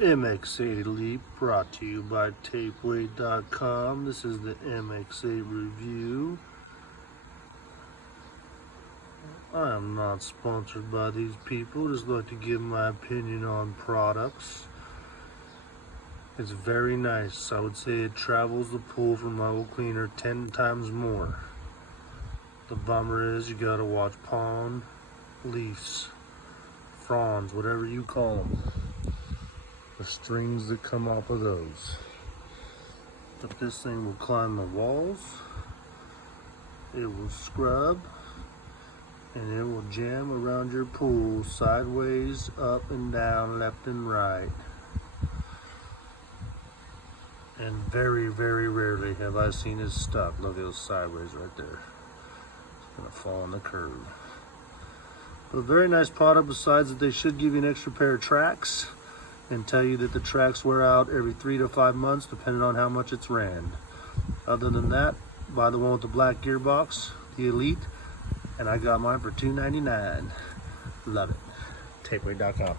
MX8 Elite brought to you by Tapeway.com. This is the MX8 review. I am not sponsored by these people, just like to give my opinion on products. It's very nice. I would say it travels the pool from my old cleaner 10 times more. The bummer is you gotta watch pond, leaves, fronds, whatever you call them. The strings that come off of those. But this thing will climb the walls, it will scrub, and it will jam around your pool sideways, up and down, left and right. And very, very rarely have I seen it stuck. Look, it was sideways right there. It's gonna fall on the curb. But a very nice product, besides that they should give you an extra pair of tracks and tell you that the tracks wear out every 3 to 5 months depending on how much it's ran. Other than that, buy the one with the black gearbox, the Elite, and I got mine for $2.99. Love it. Tapeway.com.